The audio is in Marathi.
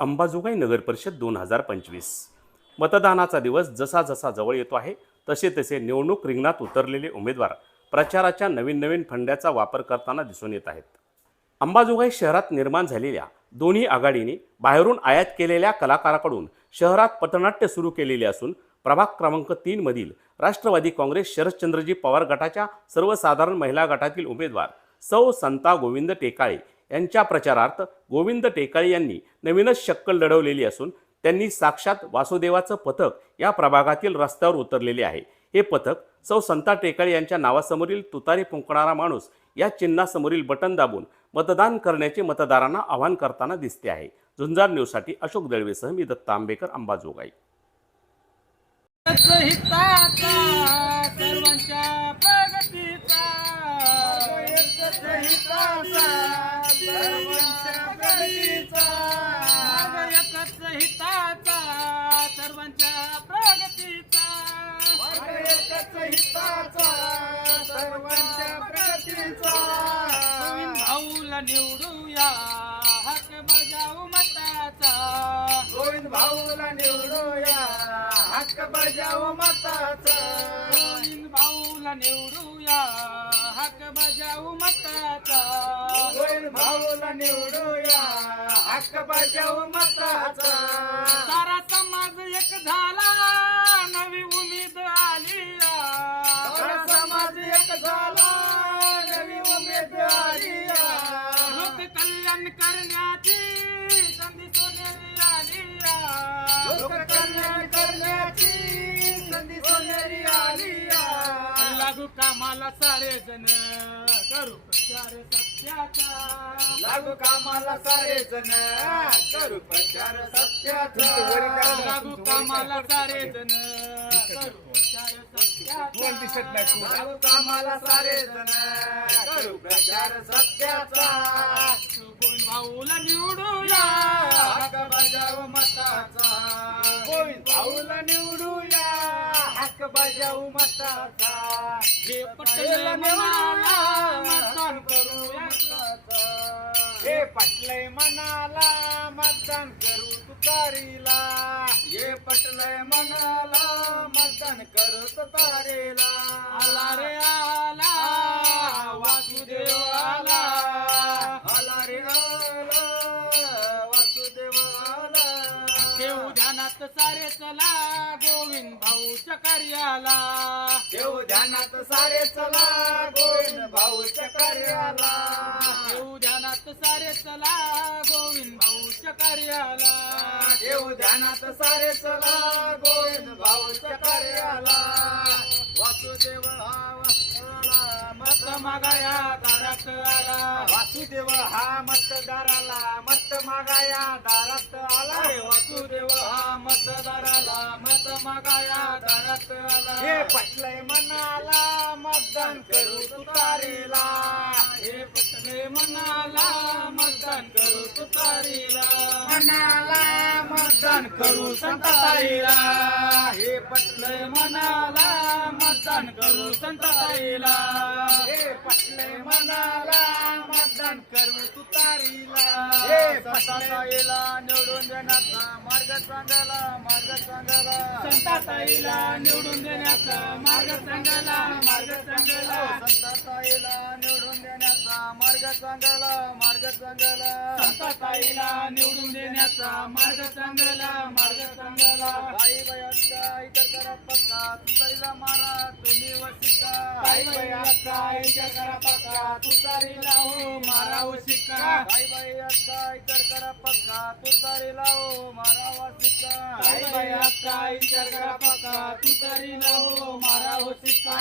अंबाजोगाई नगर परिषद दोन हजार पंचवीस. मतदानाचा दिवस जसा जसा जवळ येतो आहे तसे तसे निवडणूक रिंगणात उतरलेले उमेदवार प्रचाराच्या नवीन नवीन फंड्याचा वापर करताना दिसून येत आहेत. अंबाजोगाई शहरात निर्माण झालेल्या दोन्ही आघाडीने बाहेरून आयात केलेल्या कलाकाराकडून शहरात पथनाट्य सुरू केलेले असून प्रभाग क्रमांक तीनमधील राष्ट्रवादी काँग्रेस शरदचंद्रजी पवार गटाच्या सर्वसाधारण महिला गटातील उमेदवार सौ संता गोविंद टेकाळे यांच्या प्रचारार्थ गोविंद टेकाळे यांनी नवीनच शक्कल लढवलेली असून त्यांनी साक्षात वासुदेवाचं पथक या प्रभागातील रस्त्यावर उतरलेले आहे. हे पथक सौ संता टेकाळे यांच्या नावासमोरील तुतारी फुंकणारा माणूस या चिन्हासमोरील बटन दाबून मतदान करण्याचे मतदारांना आवाहन करताना दिसते आहे. झुंजार न्यूजसाठी अशोक दळवेसह मी दत्ता आंबेकर अंबाजोगाई. भाऊला निवडूया. हक बजाऊ मताचा. गोविंद भाऊला निवडूया. हक्क बजाव मताचा. गोविंद भाऊला निवडूया. हक्क बजाव मताचा. गोविंद भाऊला निवडूया. हक्क बजाव मताचा. सारा समाज एक झाला. नवी उमेद आली सारा समाज एक झाला. लागू कामाला सारे जण करू प्रचार सत्याचा. लागू कामाला सारे जण करू प्रचार सत्याचा. लागू कामाला सारे जण करू प्रचार सत्याचा. लागू कामाला सारे जण करू प्रचार सत्याचा. बजाव मताचा. हे पटेल मनाला मतदान करूया हे पटलय मनाला मतदान करू तुतारीला. हे पटलय मनाला मतदान करू तुतारीला. आला रे सारे चला गोविंद भाऊच्या कार्याला देऊ ध्यानात सारे चला गोविंद भाऊच्या कार्याला देऊ ध्यानात सारे चला गोविंद भाऊच्या कार्याला देऊ ध्यानात सारे चला गोविंद भाऊच्या कार्याला वासुदेव हा मत मागाया दारात आला. वासुदेव हा मतदाराला मत मागाया दारात आला. रे वासुदेव हा मतदाराला मत मागाया दारात आला. हे पटलय मनाला मतदान करू तुतारीला. हे पटलय मनाला मतदान करू तुतारीला. मनाला मतदान करू संताईला हे पटलय मनाला मतदान करू संताईला हे पटलय मनाला हे संताईला निवडून देण्याचा मार्ग सांगायला मार्ग सांगायला. संताईला निवडून देण्याचा मार्ग सांगायला मार्ग सांगायला. संताईला निवडून देण्याचा मार्ग सांगायला मार्ग सांगायला. संताईला निवडून देण्याचा मार्ग सांगायला मार्ग सांगायला. बाई बाई इतर करा पक्का तुतारीला मारा तुम्ही अक्का इतर करा पक्का तुतारीला हो मारा वशिका बाई बाई अक्का इतर करा पक्का. तुतारीला हो मारा वशिका बाई बाई अक्का इतर करा पक्का. हो मारा वशिका